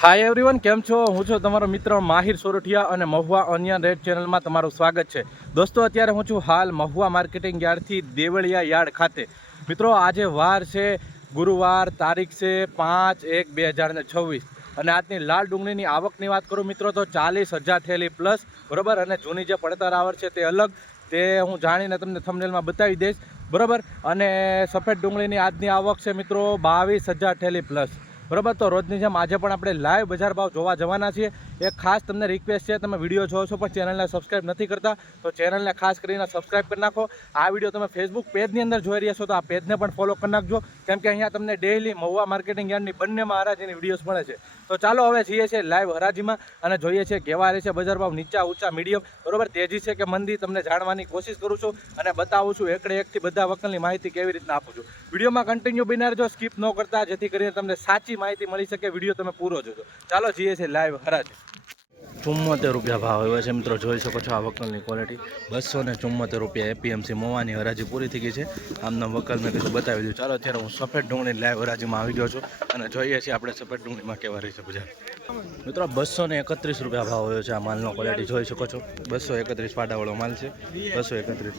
Hi everyone, કેમ છો? હું છું તમારો મિત્ર માહિર સોરઠિયા અને મહુવા ઓનિયન રેડ ચેનલમાં તમારું સ્વાગત છે. દોસ્તો, અત્યારે હું છું હાલ મહુવા માર્કેટિંગ યાર્ડથી દેવળિયા યાર્ડ ખાતે. મિત્રો, આજે વાર છે ગુરુવાર, તારીખ છે 5/1/2026 અને આજની લાલ ડુંગળીની આવકની વાત કરું મિત્રો તો 40,000 થેલી પ્લસ, બરાબર. અને જૂની જે પડતર આવક છે તે અલગ, તે હું જાણીને તમને થંબનેલમાં બતાવી દઈશ, બરાબર. અને સફેદ ડુંગળીની આજની આવક છે મિત્રો 22,000 થેલી પ્લસ, બરાબર. તો રોજની જેમ આજે પણ આપણે લાઈવ બજાર ભાવ જોવા જવાના છીએ. એક ખાસ તમને રિક્વેસ્ટ છે, તમે વિડીયો જોવો છો પણ ચેનલને સબસ્ક્રાઈબ નથી કરતા તો ચેનલને ખાસ કરીને સબસ્ક્રાઈબ કરી નાખો. આ વિડીયો તમે ફેસબુક પેજની અંદર જોઈ રહ્યા છો તો આ પેજને પણ ફોલો કરી નાખજો, કેમ કે અહીંયા તમને ડેઇલી મહુવા માર્કેટિંગ યાર્ડની બંનેમાં હરાજીની વિડીયોઝ મળે છે. તો ચાલો હવે જઈએ છીએ લાઈવ હરાજીમાં અને જોઈએ છીએ કેવા રહે છે બજાર ભાવ, નીચા ઊંચા મીડિયમ, બરોબર, તેજી છે કે મંદી, તમને જાણવાની કોશિશ કરું છું અને બતાવું છું એકડે એકથી બધા વકલની માહિતી કેવી રીતના આપું છું. વિડીયોમાં કન્ટિન્યુ બિના રહેજો, સ્કીપ ન કરતા, જેથી કરીને તમને સાચી માહિતી મળી શકે. વિડીયો તમે પૂરો જોજો. ચાલો જઈએ છીએ લાઈવ હરાજી. 74 રૂપિયા ભાવ આવ્યો છે મિત્રો, જોઈ શકો છો આ વકલની ક્વોલિટી. 274 રૂપિયા એપીએમસી મહુવાની હરાજી પૂરી થઈ ગઈ છે. આમના વકલ મેં કીધું બતાવી દીધું. ચાલો અત્યારે હું સફેદ ડુંગળી લાઈવ હરાજીમાં આવી ગયો છું અને જોઈએ છીએ આપણે સફેદ ડુંગળીમાં કેવા રહી છે બજાર. મિત્રો, 231 રૂપિયા ભાવ આવ્યો છે આ માલનો. ક્વોલિટી જોઈ શકો છો, 231 પાડાવાળો માલ છે. 231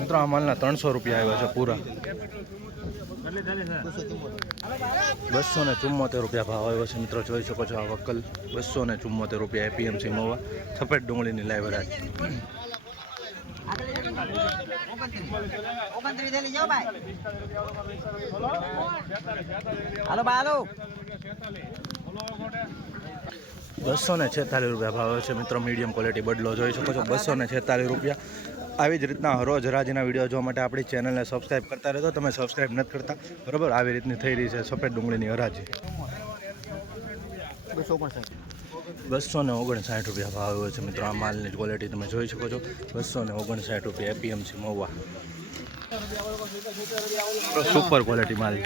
મિત્રો, આ માલના 300 રૂપિયા આવ્યા છે પૂરા. 274 રૂપિયા ભાવ આવ્યો છે મિત્રો, જોઈ શકો છો આ વકલ. 274 રૂપિયા એપીએમસી મહુવા સફેદ ડુંગળીની લાઈવ હરાજી. હાલો 246 રૂપિયા ભાવ છે મિત્રો, મીડિયમ ક્વોલિટી બદલો જોઈ શકો છો. 246 રૂપિયા. આવી જ રીતના રોજ હરાજીના વિડીયો જોવા માટે આપણી ચેનલને સબસ્ક્રાઈબ કરતા રહેજો. તમે સબસ્ક્રાઈબ નથી કરતા, બરાબર. આવી રીતની થઈ રહી છે સફેદ ડુંગળીની હરાજી. 259 રૂપિયા ભાવ આવ્યો છે મિત્રો, આ માલની ક્વોલિટી તમે જોઈ શકો છો. 259 રૂપિયા એપીએમસી મહુવા સુપર ક્વોલિટી માલ છે.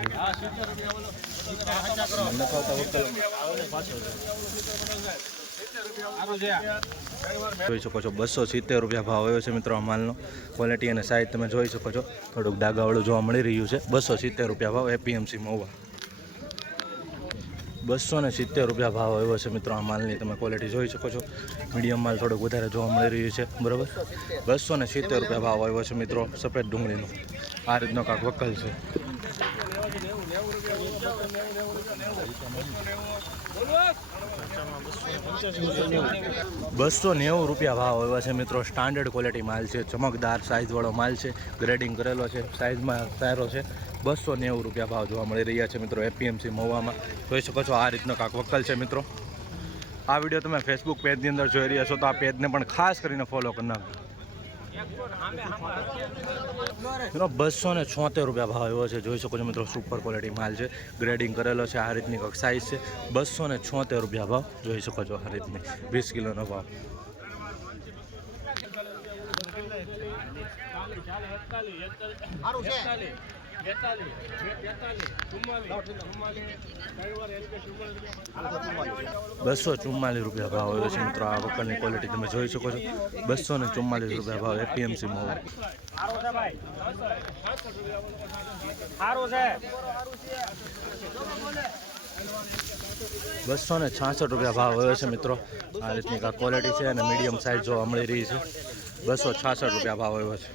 જોઈ શકો છો 270 રૂપિયા ભાવ આવ્યો છે મિત્રો આ માલનો. ક્વોલિટી અને સાઇઝ તમે જોઈ શકો છો, થોડુંક ડાગાવાળું જોવા મળી રહ્યું છે. 270 રૂપિયા ભાવ એપીએમસી મહુવા. 270 રૂપિયા ભાવ આવ્યો છે મિત્રો આ માલની. તમે ક્વોલિટી જોઈ શકો છો, મીડિયમ માલ થોડુંક વધારે જોવા મળી રહ્યું છે, બરાબર. 270 રૂપિયા ભાવ આવ્યો છે મિત્રો સફેદ ડુંગળીનો. આ રીતનો કાંક વકલ છે. 290 રૂપિયા ભાવ આવ્યા છે મિત્રો. સ્ટાન્ડર્ડ ક્વોલિટી માલ છે, ચમકદાર સાઇઝવાળો માલ છે, ગ્રેડિંગ કરેલો છે, સાઇઝમાં સારો છે. 290 રૂપિયા ભાવ જોવા મળી રહ્યા છે મિત્રો એપીએમસી મહુવામાં. જોઈ શકો છો આ રીતનો કાંક વકલ છે મિત્રો. આ વિડીયો તમે ફેસબુક પેજની અંદર જોઈ રહ્યા છો તો આ પેજને પણ ખાસ કરીને ફોલો કરી નાખો. 276 રૂપિયા ભાવ આવ્યો છે, જોઈ શકો છો મિત્રો. સુપર ક્વોલિટી માલ છે, ગ્રેડિંગ કરેલો છે, આ રીતની કંઈક સાઇઝ છે. 276 રૂપિયા ભાવ જોઈ શકો છો, આ રીતની 20 કિલોનો ભાવ. 244 રૂપિયા ભાવ આવ્યો છે મિત્રો. આ વકલની ક્વોલિટી તમે જોઈ શકો છો. 244 રૂપિયા ભાવ એપીએમસી મહુવા. 266 રૂપિયા ભાવ આવ્યો છે મિત્રો. આ રીતની કાંક ક્વોલિટી છે અને મીડિયમ સાઇઝ જોવા મળી રહી છે. 266 રૂપિયા ભાવ આવ્યો છે.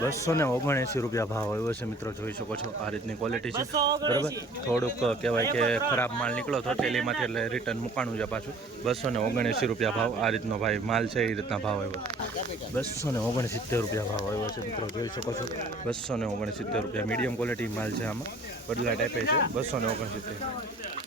279 રૂપિયા ભાવ આવ્યો છે મિત્રો, જોઈ શકો છો. આ રીતની ક્વોલિટી છે, બરાબર. થોડુંક કહેવાય કે ખરાબ માલ નીકળો તો ટેલીમાંથી, એટલે રિટર્ન મૂકાણું છે પાછું. 279 રૂપિયા ભાવ. આ રીતનો ભાઈ માલ છે, એ રીતના ભાવ આવ્યો. 269 રૂપિયા ભાવ આવ્યો છે મિત્રો, જોઈ શકો છો. 269 રૂપિયા મીડિયમ ક્વોલિટી માલ છે. આમાં બદલા ટાઈપે છે. 269.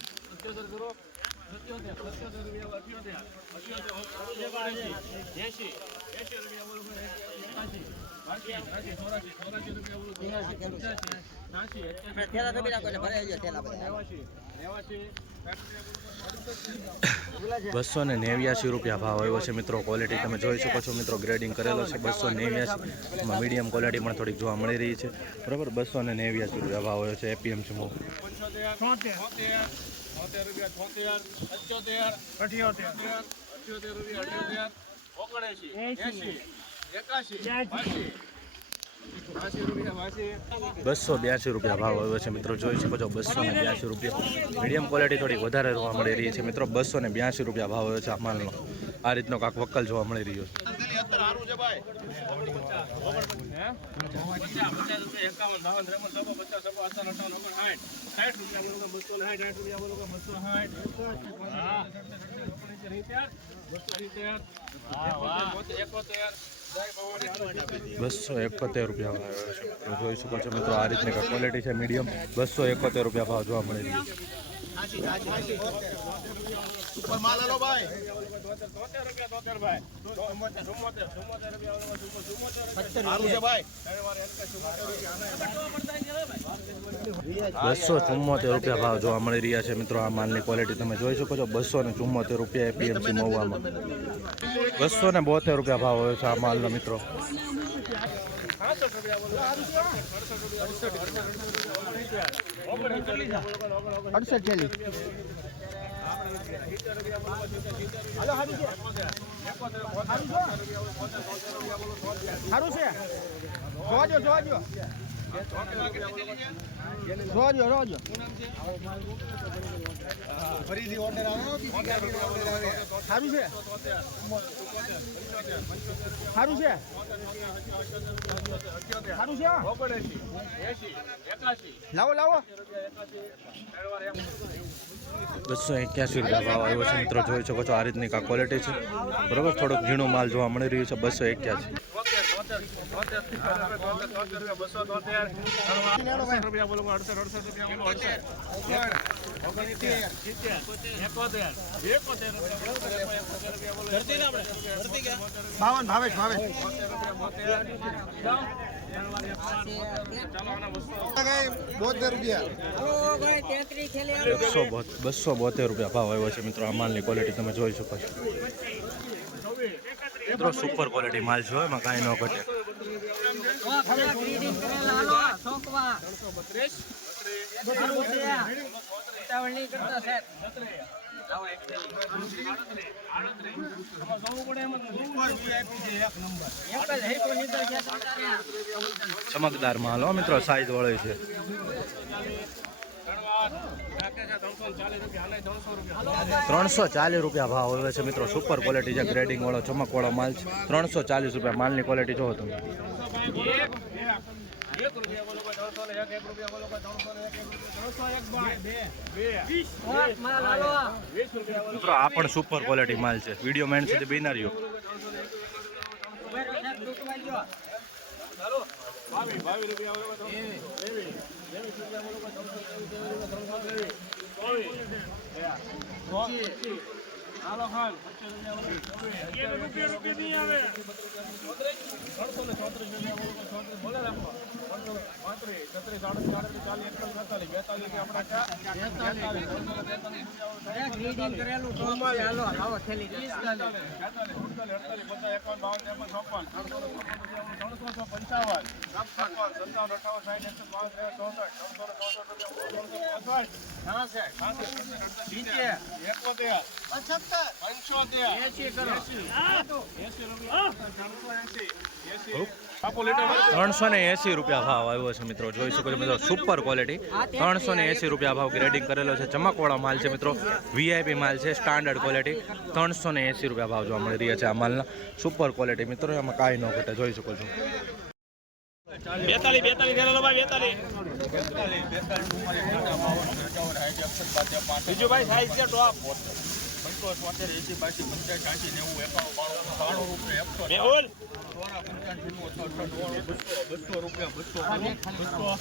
₹289 ભાવ આવ્યો છે મિત્રો. ક્વોલિટી તમે જોઈ શકો છો મિત્રો, ગ્રેડિંગ કરેલો છે. 289 માં મીડિયમ ક્વોલિટી પણ થોડીક જોવા મળી રહી છે. બરાબર, ₹289 ભાવ આવ્યો છે એપીએમસી માં. 282 ભાવ આવ્યો છે મિત્રો. જોઈ શકો છો ₹282. મીડિયમ ક્વોલિટી થોડી વધારે જોવા મળી રહી છે મિત્રો. ₹282 ભાવ આવ્યો છે આ માલનો. આ રીતનો કાંક વક્કલ જોવા મળી રહ્યો છે. ₹271 જોઈ શકો છો મિત્રો. આ રીતની ક્વોલિટી છે મીડિયમ. ₹271 ભાવ જોવા મળી રહ્યો છે. ₹274 ભાવ જોવા મળી રહ્યા છે મિત્રો. આ માલની ક્વોલિટી તમે જોઈ શકો છો. ₹274 એપીએમસી મહુવામાં. ₹272 ભાવ આવ્યો છે આ માલનો મિત્રો. ફરીથી ઓર્ડર આવ્યો સારું છે સારું છે સારું છે લાવો લાવો ₹281 ભાવ આવ્યો છે મિત્રો. જોઈ શકો છો આ રીતની કા ક્વોલિટી છે. બરોબર, થોડોક ઝીણો માલ જોવા મળી રહ્યો છે. 281 52 ભાવેશ ભાવેશ 272 ભાવ આવ્યો છે મિત્રો. આ માલની ક્વોલિટી તમે જોઈ શકો છો મિત્રો. સુપર ક્વોલિટી માલ છે, એમાં કાંઈ ન ઘટે. ચમકદાર માલ હો મિત્રો, સાઈઝ વાળો છે. ₹340 ભાવ આવે છે મિત્રો. સુપર ક્વોલિટી છે, ગ્રેડિંગ વાળો ચમક વાળો માલ છે. ₹340 માલની ક્વોલિટી જોવો તમે. મિત્રો આ પણ સુપર ક્વોલિટી માલ છે. વિડીયો મેન સુધી બિના રહ્યો. ₹380 ભાવ આવ્યો છે મિત્રો. જોઈ શકો છો મિત્રો, સુપર ક્વોલિટી. ₹380 ભાવ ગ્રેડિંગ કરેલો છે. ચમકવાળો માલ છે મિત્રો. વીઆઈપી માલ છે, સ્ટાન્ડર્ડ ક્વોલિટી. ₹380 ભાવ જોવા મળી રહ્યા છે આ માલના. સુપર ક્વોલિટી મિત્રો, એમાં કાંઈ ન ઘટે. જોઈ શકો છો. 42 બીજું ભાઈ સાઈઝ છે ટોપ 75 80 82 85 90 92 100 રૂપિયા 200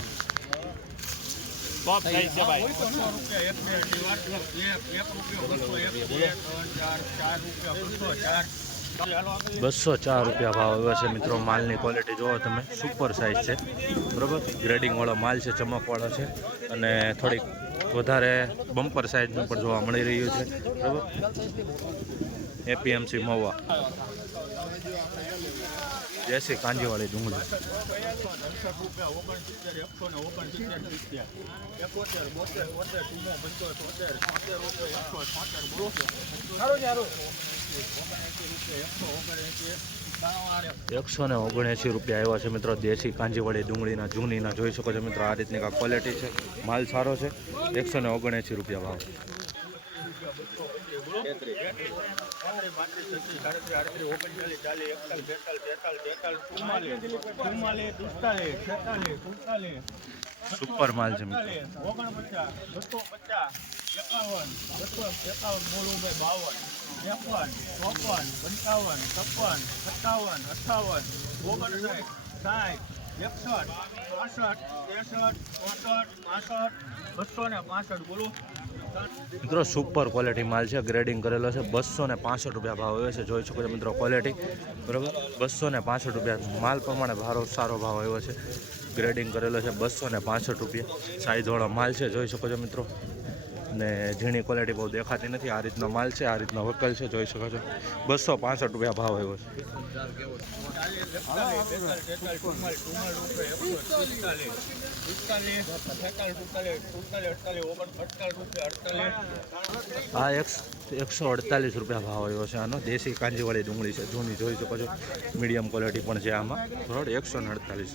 ટોપ સાઈઝ છે ભાઈ 200 રૂપિયા એક બે વાત એક રૂપિયો 200 એક 2 3 4 રૂપિયા 204 204 રૂપિયા ભાવ આવ્યો છે મિત્રો. માલની ક્વોલિટી જોવો તમે, સુપર સાઇઝ છે બરાબર. ગ્રેડિંગવાળો માલ છે, ચમકવાળો છે અને થોડીક વધારે બમ્પર સાઇઝનું પણ જોવા મળી રહ્યું છે બરાબર. એપીએમસી મહુવા દેશી કાંજીવાળી ડુંગળી 268 રૂપિયા 69 179 રૂપિયા આવ્યા છે મિત્રો. દેશી કાંજીવાળી ડુંગળીના જૂનીના જોઈ શકો છો મિત્રો. આ રીતની કાંઈ ક્વોલિટી છે, માલ સારો છે. 179 રૂપિયા ભાવ. સુપર માલ છે મિત્રો. 265 બોલો મિત્રો સુપર ક્વોલિટી માલ છે, ગ્રેડિંગ કરેલો છે. 265 રૂપિયા ભાવ આવ્યો છે, જોઈ શકો છો મિત્રો ક્વોલિટી બરાબર. 265 રૂપિયા માલ પ્રમાણે સારો ભાવ આવ્યો છે. ગ્રેડિંગ કરેલો છે. 265 રૂપિયા સાઈઝવાળો માલ છે, જોઈ શકો છો મિત્રો. ને ઝીણી ક્વોલિટી બહુ દેખાતી નથી. આ રીતનો માલ છે, આ રીતનો વકલ છે, જોઈ શકો છો. 265 રૂપિયા ભાવ આવ્યો છે. આ 148 રૂપિયા ભાવ આવ્યો છે આનો. દેશી કાંજીવાળી ડુંગળી છે, જૂની જોઈ શકો છો. મીડિયમ ક્વોલિટી પણ છે આમાં બરાબર. 148.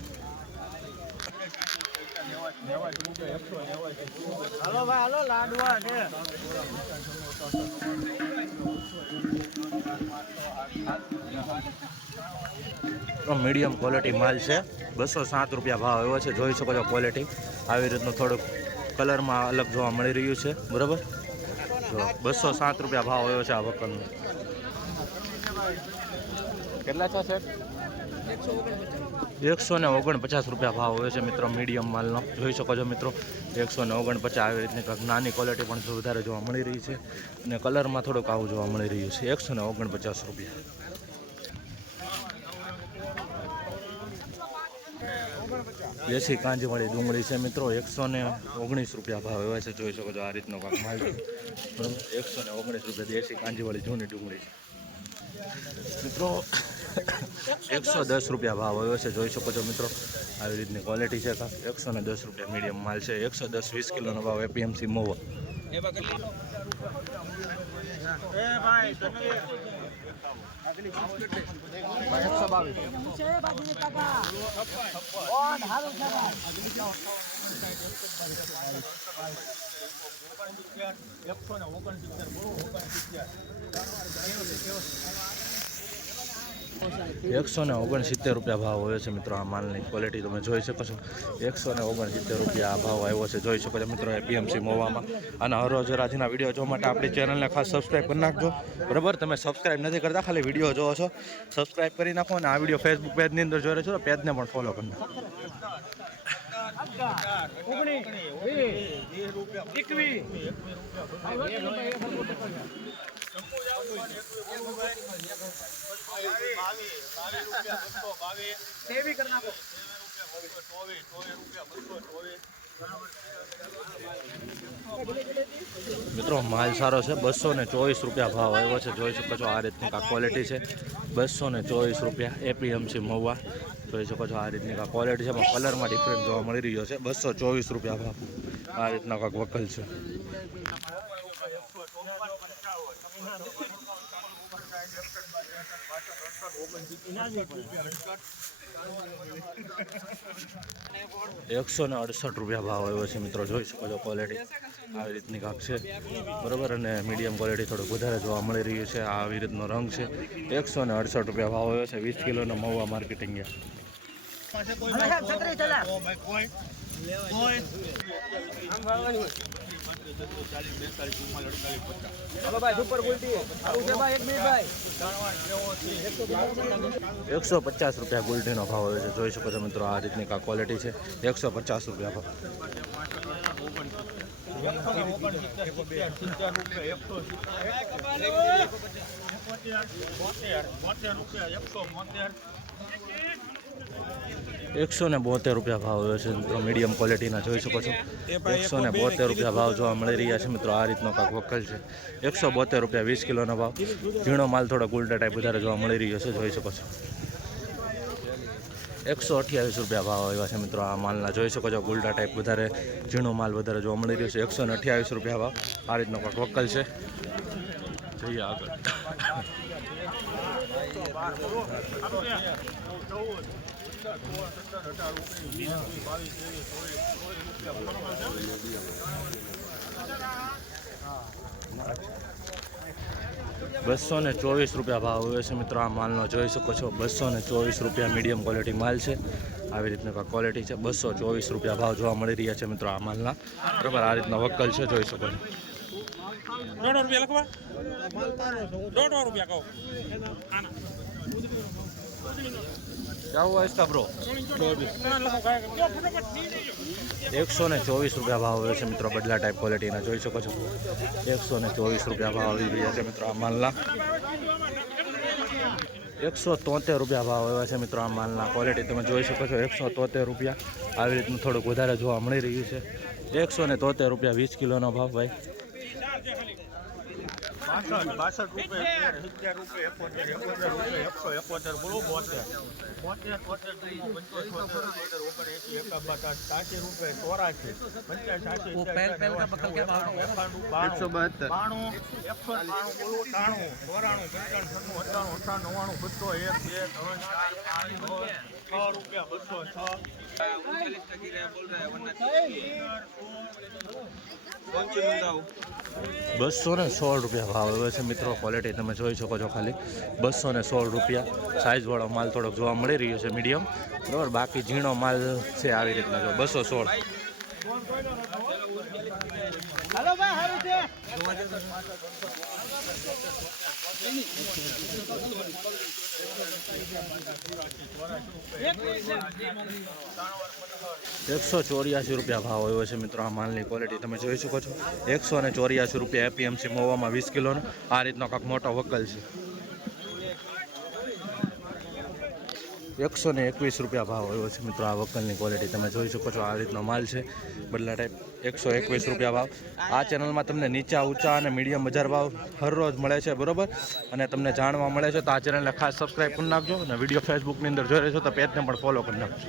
હાલો ભાઈ હાલો લાડવા છે. મીડિયમ ક્વોલિટી માલ છે. 207 રૂપિયા ભાવ આવ્યો છે, જોઈ શકો છો ક્વોલિટી. આવી રીતનું થોડુંક કલરમાં અલગ જોવા મળી રહ્યું છે બરાબર. 207 રૂપિયા ભાવ આવ્યો છે આ વકલનો. કેટલા છે સેટ? 149 રૂપિયા ભાવ હોય છે મિત્રો મીડિયમ માલનો, જોઈ શકો છો મિત્રો. 149. આવી રીતની કંઈક નાની ક્વોલિટી પણ વધારે જોવા મળી રહી છે અને કલરમાં થોડુંક આવું જોવા મળી રહ્યું છે. 149 રૂપિયા. દેશી કાંજીવાળી ડુંગળી છે મિત્રો. 119 રૂપિયા ભાવ એવા છે, જોઈ શકો છો. આ રીતનો કાંક માલ છે બરાબર. 119 રૂપિયા દેશી કાંજીવાળી જૂની ડુંગળી છે મિત્રો. 110 રૂપિયા ભાવ આવ્યો છે, જોઈ શકો છો મિત્રો. આવી રીતની ક્વોલિટી છે. 110 રૂપિયા મીડિયમ માલ છે. 110 20 કિલોનો ભાવ એપીએમસી મહુવા. ₹169 ભાવ હોય છે મિત્રો. આ માલની ક્વોલિટી તમે જોઈ શકો છો. 169 રૂપિયા આ ભાવ આવ્યો છે, જોઈ શકો છો મિત્રો. એપીએમસી મહુવામાં. અને હરોજરાજીના વિડીયો જોવા માટે આપણી ચેનલને ખાસ સબસ્ક્રાઈબ કરી નાખજો બરાબર. તમે સબસ્ક્રાઈબ નથી કરતા, ખાલી વિડીયો જોવો છો, સબસ્ક્રાઈબ કરી નાખો. અને આ વિડીયો ફેસબુક પેજની અંદર જોઈ રહ્યો છો તો પેજને પણ ફોલો કરી નાખો. મિત્રો માલ સારો છે. 224 રૂપિયા ભાવ આવ્યો છે, જોઈ શકો છો. આ રીતની કા ક્વોલિટી છે. 224 રૂપિયા એપીએમસી મહુવા, જોઈ શકો છો. આ રીતની કા ક્વોલિટી છે, કલરમાં ડિફરન્સ જોવા મળી રહ્યો છે. 224 રૂપિયા ભાવ. આ રીતના કાંક વકલ છે. ₹168 ભાવ આવ્યો છે મિત્રો, જોઈ શકો છો. ક્વોલિટી આવી રીતની કાંક છે બરાબર. અને મીડિયમ ક્વોલિટી થોડુંક વધારે જોવા મળી રહ્યું છે. આવી રીતનો રંગ છે. ₹168 ભાવ આવ્યો છે. 20 કિલોનો મહુવા માર્કેટિંગ. ચાલો ભાઈ સુપર ગુલટી આવું છે ભાઈ 1 મિનિટ ભાઈ 150 રૂપિયા ગુલટીનો ભાવ હોય છે, જોઈ શકો છો મિત્રો આ રીતની કા ક્વોલિટી છે, 150 રૂપિયા ભાવ. ₹172 ભાવ હોય છે મિત્રો, મીડિયમ ક્વોલિટીના જોઈ શકો છો. 172 રૂપિયા ભાવ જોવા મળી રહ્યા છે મિત્રો, આ રીતનો કાંક વકલ છે. 172 રૂપિયા 20 કિલોનો ભાવ. ઝીણો માલ થોડો ગુલટા ટાઈપ વધારે જોવા મળી રહ્યો છે, જોઈ શકો છો. 128 રૂપિયા ભાવ આવ્યા છે મિત્રો આ માલના, જોઈ શકો છો. ગુલટા ટાઈપ વધારે ઝીણો માલ વધારે જોવા મળી રહ્યો છે. 128 રૂપિયા ભાવ, આ રીતનો કાંક વકલ છે. જઈએ આગળ. ₹224 રૂપિયા ભાવ હોય છે મિત્રો આ માલનો, જોઈ શકો છો. 224 રૂપિયા મીડિયમ ક્વોલિટી માલ છે, આવી રીતની ક્વોલિટી છે. 224 રૂપિયા ભાવ જોવા મળી રહ્યા છે મિત્રો આ માલના, બરાબર. આ રીતનો વકલ છે, જોઈ શકો છો. क्या हुआ इसका ब्रो? 124 રૂપિયા ભાવ હોય છે મિત્રો, બદલા ટાઈપ ક્વોલિટીના, જોઈ શકો છો. 124 રૂપિયા ભાવ આવી રહ્યા છે મિત્રો આ માલના. 173 રૂપિયા ભાવ આવ્યા છે મિત્રો આ માલના, ક્વોલિટી તમે જોઈ શકો છો. 173 રૂપિયા, આવી રીતનું થોડુંક વધારે જોવા મળી રહ્યું છે. 173 રૂપિયા 20 કિલોનો ભાવ ભાઈ. 62 રૂપિયા 70 રૂપિયા 71 બોલો 72 ₹216 રૂપિયા ભાવ આવે છે મિત્રો, ક્વોલિટી તમે જોઈ શકો છો. ખાલી 216 રૂપિયા, સાઇઝવાળો માલ થોડોક જોવા મળી રહ્યો છે મીડિયમ, બરાબર. બાકી ઝીણો માલ છે આવી રીતના, જો 216. હાલો ભાઈ હારું છે. ₹184 રૂપિયા ભાવ આવ્યો છે મિત્રો આ માલની, ક્વોલિટી તમે જોઈ શકો છો. 184 રૂપિયા એપીએમસી મોવામાં 20 કિલોનો, આ રીતનો કાંક મોટો વકલ છે. 121 રૂપિયા ભાવ આવ્યો છે મિત્રો આ વકલની, ક્વોલિટી તમે જોઈ શકો છો. આ રીતનો માલ છે, બદલા ટાઈપ. 121 રૂપિયા ભાવ. આ ચેનલમાં તમને નીચા ઊંચા અને મીડિયમ બજાર ભાવ હરરોજ મળે છે, બરોબર. અને તમને જાણવા મળે છે તો આ ચેનલને ખાસ સબસ્ક્રાઈબ કરી નાખજો, અને વિડીયો ફેસબુકની અંદર જોઈ રહ્યો છો તો પેજને પણ ફોલો કરી નાખજો.